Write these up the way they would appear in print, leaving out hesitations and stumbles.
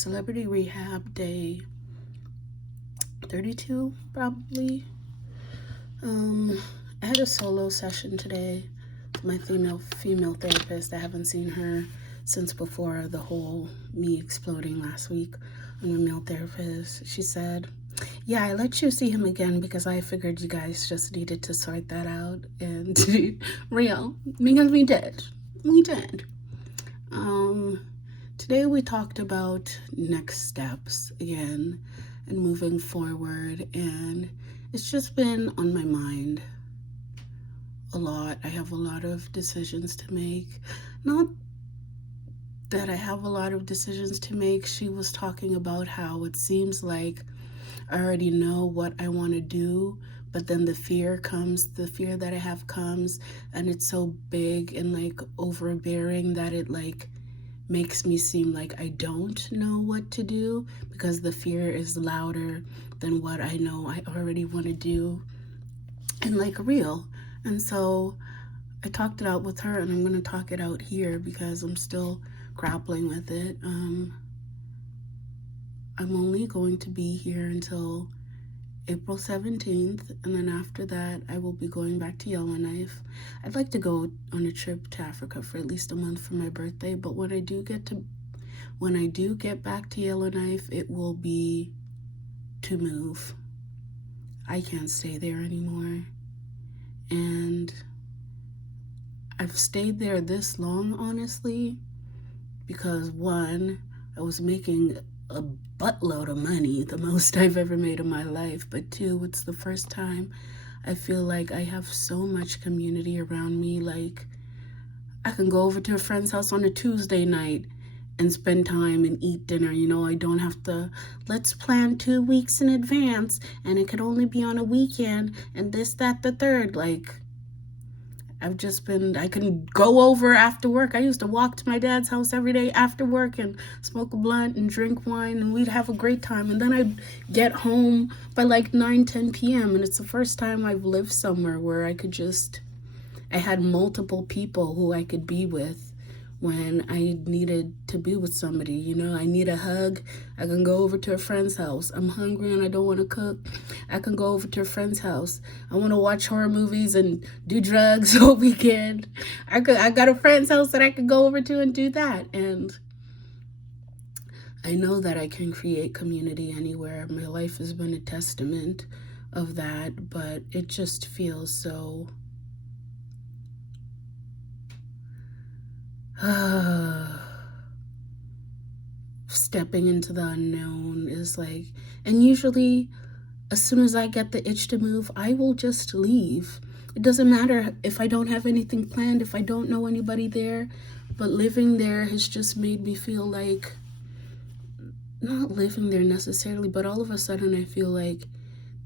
Celebrity Rehab Day 32, probably. I had a solo session today with my female therapist. I haven't seen her since before the whole me exploding last week on my male therapist. She said, "Yeah, I let you see him again because I figured you guys just needed to sort that out." And real, because we did. We did. Today we talked about next steps again and moving forward, and it's just been on my mind a lot. I have a lot of decisions to make. Not that I have a lot of decisions to make. She was talking about how it seems like I already know what I want to do, but then the fear that I have comes, and it's so big and like overbearing that it like makes me seem like I don't know what to do because the fear is louder than what I know I already want to do and like real. And so I talked it out with her, and I'm going to talk it out here because I'm still grappling with it. I'm only going to be here until April 17th, and then after that I will be going back to Yellowknife. I'd like to go on a trip to Africa for at least a month for my birthday, but when I do get back to Yellowknife, it will be to move. I can't stay there anymore. And I've stayed there this long, honestly, because one, I was making a buttload of money, the most I've ever made in my life, but two, it's the first time I feel like I have so much community around me. Like, I can go over to a friend's house on a Tuesday night and spend time and eat dinner. I don't have to, let's plan 2 weeks in advance, and it could only be on a weekend, and this, that, the third. Like, I can go over after work. I used to walk to my dad's house every day after work and smoke a blunt and drink wine, and we'd have a great time. And then I'd get home by like 9-10 p.m. And it's the first time I've lived somewhere where I had multiple people who I could be with when I needed to be with somebody. I need a hug, I can go over to a friend's house. I'm hungry and I don't want to cook, I can go over to a friend's house. I want to watch horror movies and do drugs all weekend. I got a friend's house that I could go over to and do that. And I know that I can create community anywhere. My life has been a testament of that, but it just feels so stepping into the unknown is like, and usually as soon as I get the itch to move, I will just leave. It doesn't matter if I don't have anything planned, if I don't know anybody there, but living there has just made me feel like, not living there necessarily, but all of a sudden I feel like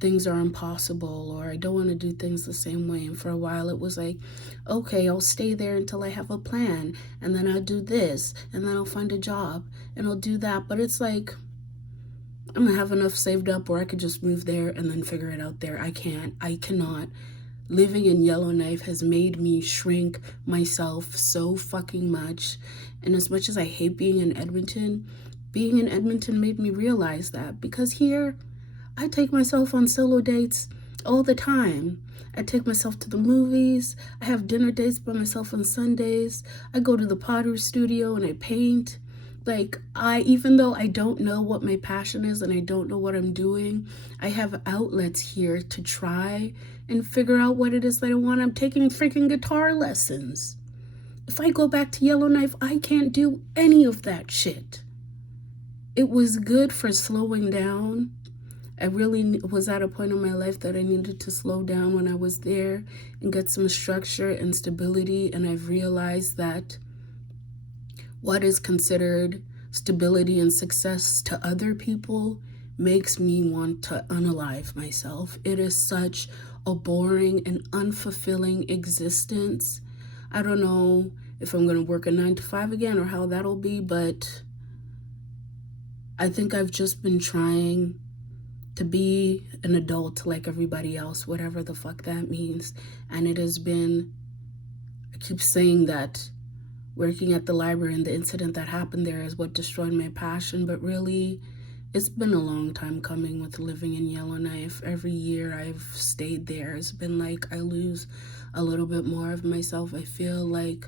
things are impossible, or I don't want to do things the same way. And for a while it was like, okay, I'll stay there until I have a plan, and then I'll do this, and then I'll find a job, and I'll do that. But it's like, I'm gonna have enough saved up where I could just move there and then figure it out there. I cannot. Living in Yellowknife has made me shrink myself so fucking much. And as much as I hate being in Edmonton made me realize that, because here I take myself on solo dates all the time. I take myself to the movies. I have dinner dates by myself on Sundays. I go to the pottery studio and I paint. Like, even though I don't know what my passion is and I don't know what I'm doing, I have outlets here to try and figure out what it is that I want. I'm taking freaking guitar lessons. If I go back to Yellowknife, I can't do any of that shit. It was good for slowing down. I really was at a point in my life that I needed to slow down when I was there and get some structure and stability. And I've realized that what is considered stability and success to other people makes me want to unalive myself. It is such a boring and unfulfilling existence. I don't know if I'm going to work a 9-to-5 again or how that'll be, but I think I've just been trying to be an adult like everybody else, whatever the fuck that means. And it has been, I keep saying that working at the library and the incident that happened there is what destroyed my passion. But really, it's been a long time coming with living in Yellowknife. Every year I've stayed there, it's been like I lose a little bit more of myself. I feel like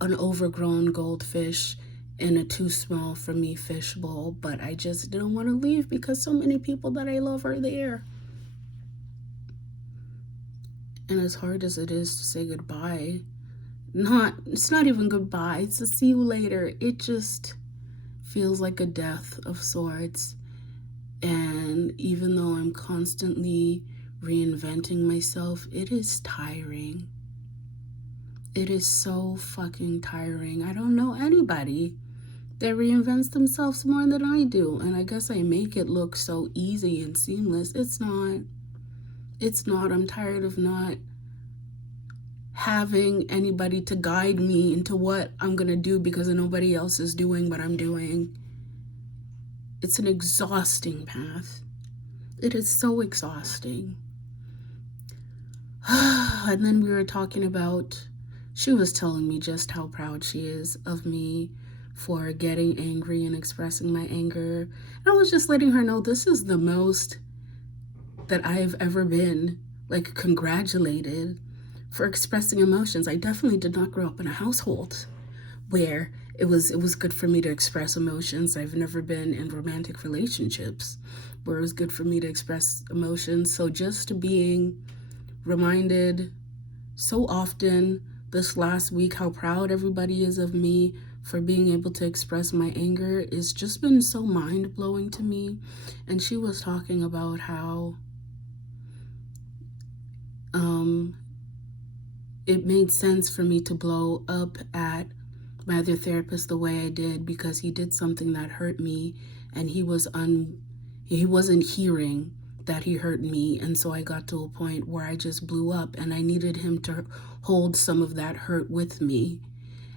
an overgrown goldfish in a too small for me fishbowl, but I just didn't want to leave because so many people that I love are there. And as hard as it is to say goodbye, it's not even goodbye, it's a see you later. It just feels like a death of sorts. And even though I'm constantly reinventing myself, it is tiring. It is so fucking tiring. I don't know anybody that reinvents themselves more than I do. And I guess I make it look so easy and seamless. It's not. It's not. I'm tired of not having anybody to guide me into what I'm going to do because nobody else is doing what I'm doing. It's an exhausting path. It is so exhausting. And then we were talking about, she was telling me just how proud she is of me for getting angry and expressing my anger. And I was just letting her know this is the most that I've ever been, like, congratulated for expressing emotions. I definitely did not grow up in a household where it was good for me to express emotions. I've never been in romantic relationships where it was good for me to express emotions. So just being reminded so often this last week how proud everybody is of me for being able to express my anger is just been so mind-blowing to me. And she was talking about how it made sense for me to blow up at my other therapist the way I did because he did something that hurt me, and he wasn't hearing that he hurt me. And so I got to a point where I just blew up, and I needed him to hold some of that hurt with me.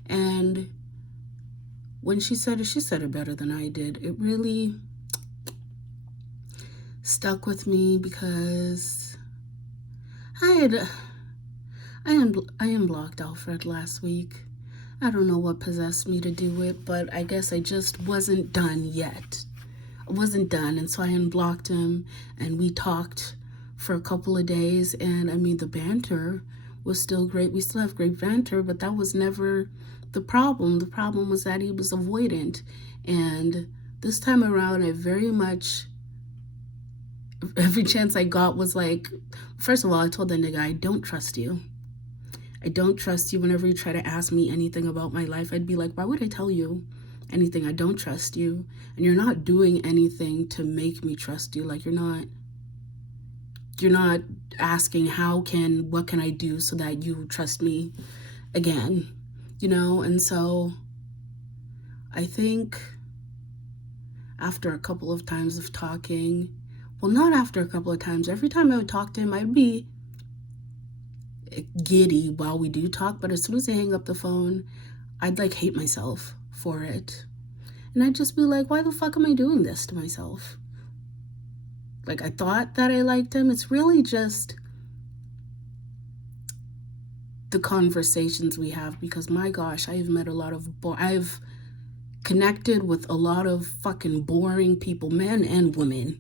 And when she said it better than I did. It really stuck with me because I unblocked Alfred last week. I don't know what possessed me to do it, but I guess I just wasn't done yet. I wasn't done, and so I unblocked him, and we talked for a couple of days, and I mean, the banter was still great. We still have great banter, but that was never the problem. The problem was that he was avoidant, and this time around, every chance I got was like, first of all, I told that nigga, I don't trust you. I don't trust you. Whenever you try to ask me anything about my life, I'd be like, why would I tell you anything? I don't trust you. And you're not doing anything to make me trust you. Like, you're not asking what can I do so that you trust me again, And so I think after a couple of times of talking, well, not after a couple of times, every time I would talk to him, I'd be giddy while we do talk, but as soon as I hang up the phone, I'd like hate myself for it. And I'd just be like, why the fuck am I doing this to myself? Like, I thought that I liked him. It's really just the conversations we have, because my gosh, I've connected with a lot of fucking boring people, men and women,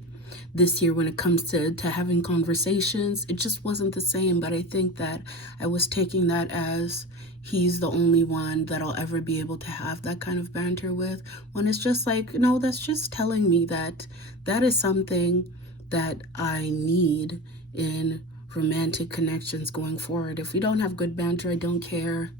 this year when it comes to having conversations. It just wasn't the same, but I think that I was taking that as he's the only one that I'll ever be able to have that kind of banter with, when it's just like, no, that's just telling me that that is something that I need in romantic connections going forward. If we don't have good banter, I don't care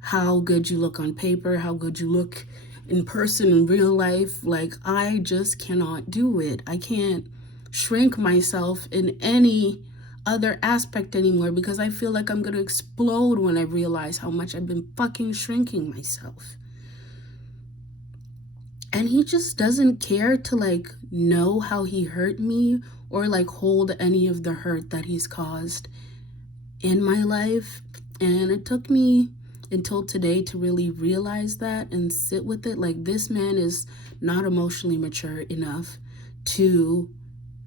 how good you look on paper, how good you look in person in real life. Like, I just cannot do it. I can't shrink myself in any other aspect anymore because I feel like I'm gonna explode when I realize how much I've been fucking shrinking myself. And he just doesn't care to like know how he hurt me or like hold any of the hurt that he's caused in my life. And it took me until today to really realize that and sit with it. Like, this man is not emotionally mature enough to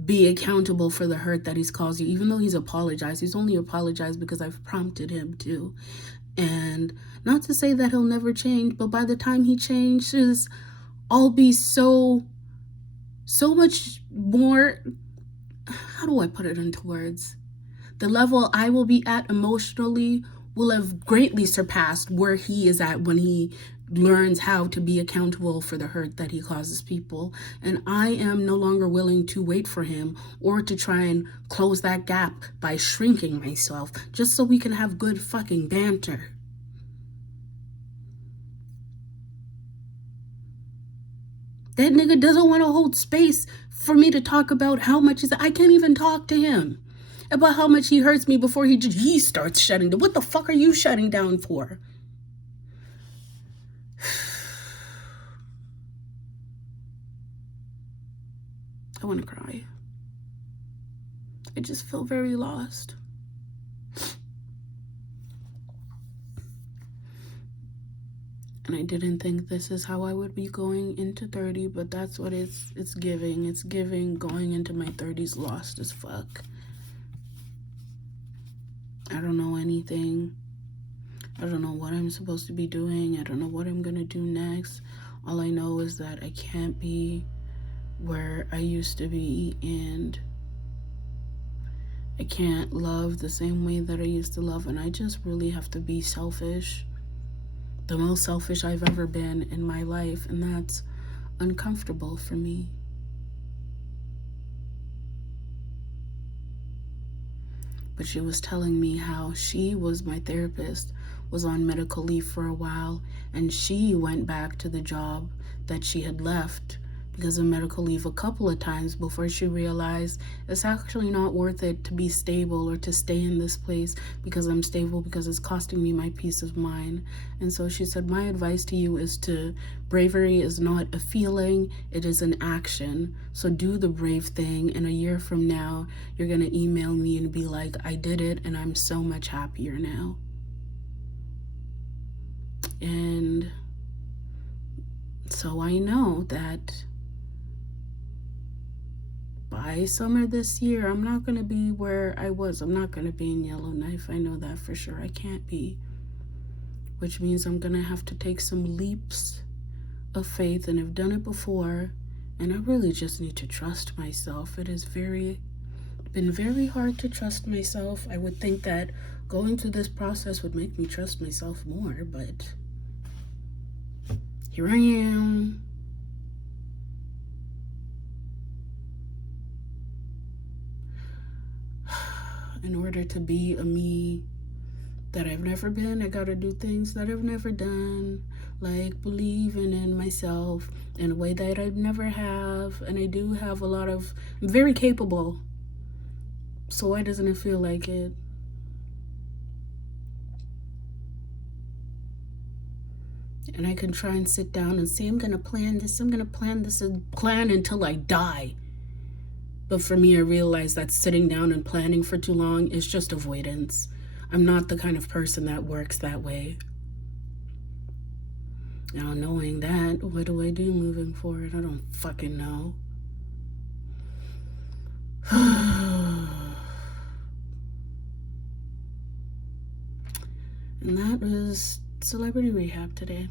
be accountable for the hurt that he's caused you. Even though he's apologized, he's only apologized because I've prompted him to. And Not to say that he'll never change, but by the time he changes, I'll be so much more, how do I put it into words? The level I will be at emotionally will have greatly surpassed where he is at when he learns how to be accountable for the hurt that he causes people. And I am no longer willing to wait for him or to try and close that gap by shrinking myself just so we can have good fucking banter. That nigga doesn't want to hold space for me to talk about how much I can't even talk to him about how much he hurts me before he starts shutting down. What the fuck are you shutting down for? I want to cry. I just feel very lost. And I didn't think this is how I would be going into 30, but that's what it's giving. It's giving going into my 30s lost as fuck. I don't know anything. I don't know what I'm supposed to be doing. I don't know what I'm gonna do next. All I know is that I can't be where I used to be, and I can't love the same way that I used to love, and I just really have to be selfish. The most selfish I've ever been in my life, and that's uncomfortable for me. But she was telling me how she was my therapist, was on medical leave for a while, and she went back to the job that she had left because of medical leave a couple of times before she realized it's actually not worth it to be stable or to stay in this place because I'm stable, because it's costing me my peace of mind. And so she said, my advice to you is bravery is not a feeling, it is an action. So do the brave thing, and a year from now, you're gonna email me and be like, I did it and I'm so much happier now. And so I know that by summer this year, I'm not going to be where I was. I'm not going to be in Yellowknife. I know that for sure. I can't be. Which means I'm going to have to take some leaps of faith, and I've done it before. And I really just need to trust myself. It has been very hard to trust myself. I would think that going through this process would make me trust myself more, but here I am. In order to be a me that I've never been, I gotta do things that I've never done, like believing in myself in a way that I've never have. And I do have I'm very capable. So why doesn't it feel like it? And I can try and sit down and say, I'm gonna plan this and plan until I die. But for me, I realize that sitting down and planning for too long is just avoidance. I'm not the kind of person that works that way. Now, knowing that, what do I do moving forward? I don't fucking know. And that was Celebrity Rehab today.